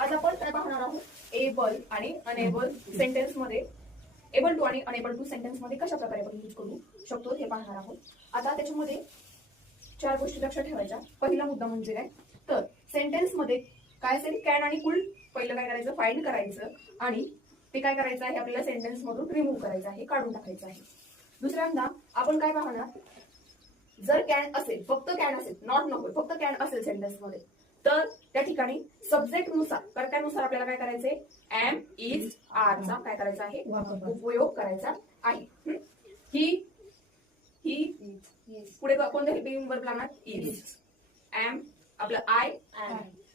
आज आपण काय पाहणार आहोत, एबल आणि अनेबल सेंटेन्स मध्ये, एबल टू आणि अनेबल टू सेंटेन्स मध्ये कशा प्रकारे आपण यूज करू शकतो हे पाहणार आहोत. आता त्याच्यामध्ये 4 गोष्टी लक्षात ठेवायच्या. पहिला मुद्दा म्हणजे काय, तर सेंटेन्स मध्ये काय असेल, कॅन आणि कुल पहिलं काय करायचं, फाइंड करायचं आणि ते काय करायचं आहे, आपल्याला सेंटेन्स मधून रिमूव्ह करायचं आहे, काढून टाकायचं आहे. दुसऱ्यांदा आपण काय पाहणार, जर कॅन असेल, फक्त कॅन असेल, नॉट नको, फक्त कॅन असेल सेंटेन्स मध्ये, तर त्या ठिकाणी सब्जेक्ट नुसार, कर्त्यानुसार आपल्याला काय करायचंय, एम, इज, आर चा काय करायचा आहे, उपयोग करायचा आहे. ही पुढे कोणत्या हेल्पिंग वर्ब लागणार, इज, एम आपलं आय,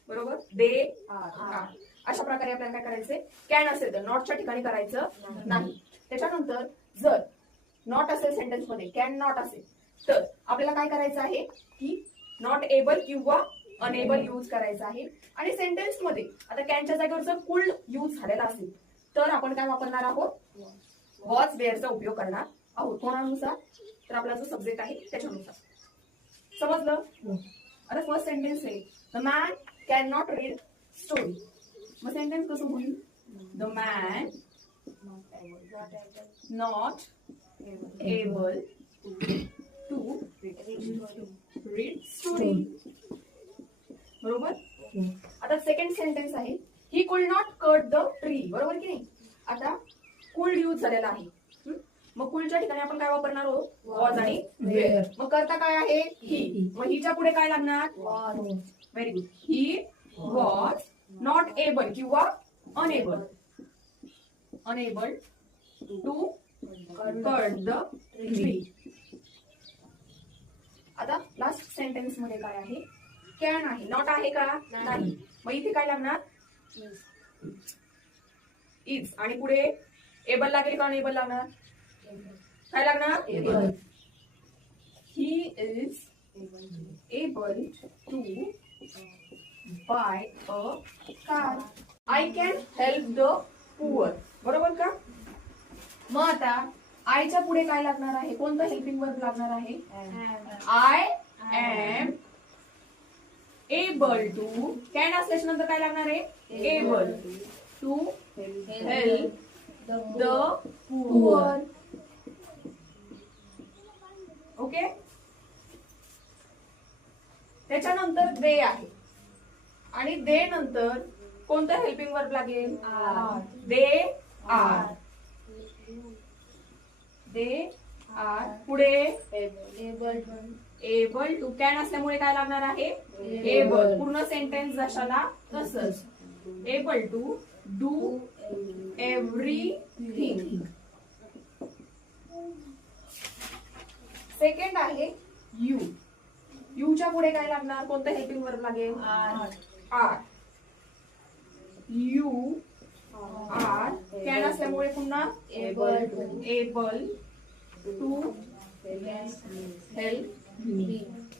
बरोबर, दे, आर. अशा प्रकारे आपल्याला काय करायचंय, कॅन असेल तर नॉटच्या ठिकाणी करायचं नाही. त्याच्यानंतर जर नॉट असेल सेंटेन्स मध्ये, कॅन नॉट असेल, तर आपल्याला काय करायचं आहे की नॉट एबल किंवा अनेबल यूज करायचा आहे. आणि सेंटेन्स मध्ये आता कॅनच्या जागेवर जर कुल यूज झालेला असेल तर आपण काय वापरणार आहोत, वॉज वेअरचा उपयोग करणार आहोत. कोणानुसार, तर आपला जो सब्जेक्ट आहे त्याच्यानुसार. समजलं? आता फर्स्ट सेंटेन्स आहे, the man can not read story. मग सेंटेन्स कसं होईल, the man not able to read story. बरोबर. आता सेकंड सेंटेन्स आहे, he could not cut the tree. बरोबर की नाही. आता कुड यूज झालेला आहे, मग कुलच्या ठिकाणी आपण काय वापरणार आहोत, वॉज आणि वेअर. मग करता काय आहे, ही. मग हिच्या पुढे काय लागणार, very good, he was not able किंवा unable to cut the tree. आता लास्ट सेंटेन्स मध्ये काय आहे, कॅन आहे, नॉट आहे का, नाही. मग इथे काय लागणार, इज, आणि पुढे एबल लागेल का अनेबल लागणार, काय लागणार, able. He is able to buy a car. I can help the poor. बरोबर का. मग आता आयच्या पुढे काय लागणार आहे, कोणतं हेल्पिंग वर्ब लागणार आहे, I am able to. Can असल्याच्या नंतर काय लागणार आहे, able to help the poor. Okay. त्याच्यानंतर दे आहे आणि दे नंतर कोणतं हेल्पिंग वर्ब लागेल, दे आर. दे आर पुढे एबल टू. कॅन असल्यामुळे काय लागणार आहे, एबल. पूर्ण सेंटेन्स जशाला तसंच, able to do everything. Second आहे यू. यूच्या पुढे काय लागणार, कोणतं हेल्पिंग वर्ब लागेल, आर. You are. कॅन असल्यामुळे पुन्हा able to help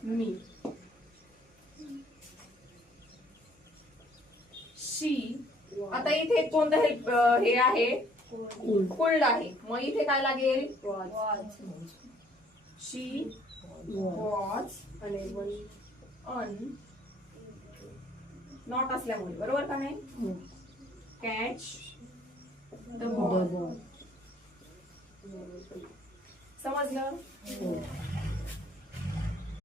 me. She. आता इथे कोणतं हेल्प हे आहे, कुल्ड आहे. मग इथे काय लागेल, शी वॉज नॉट असल्यामुळे, बरोबर का नाही, कॅच द बॉल. समजलं.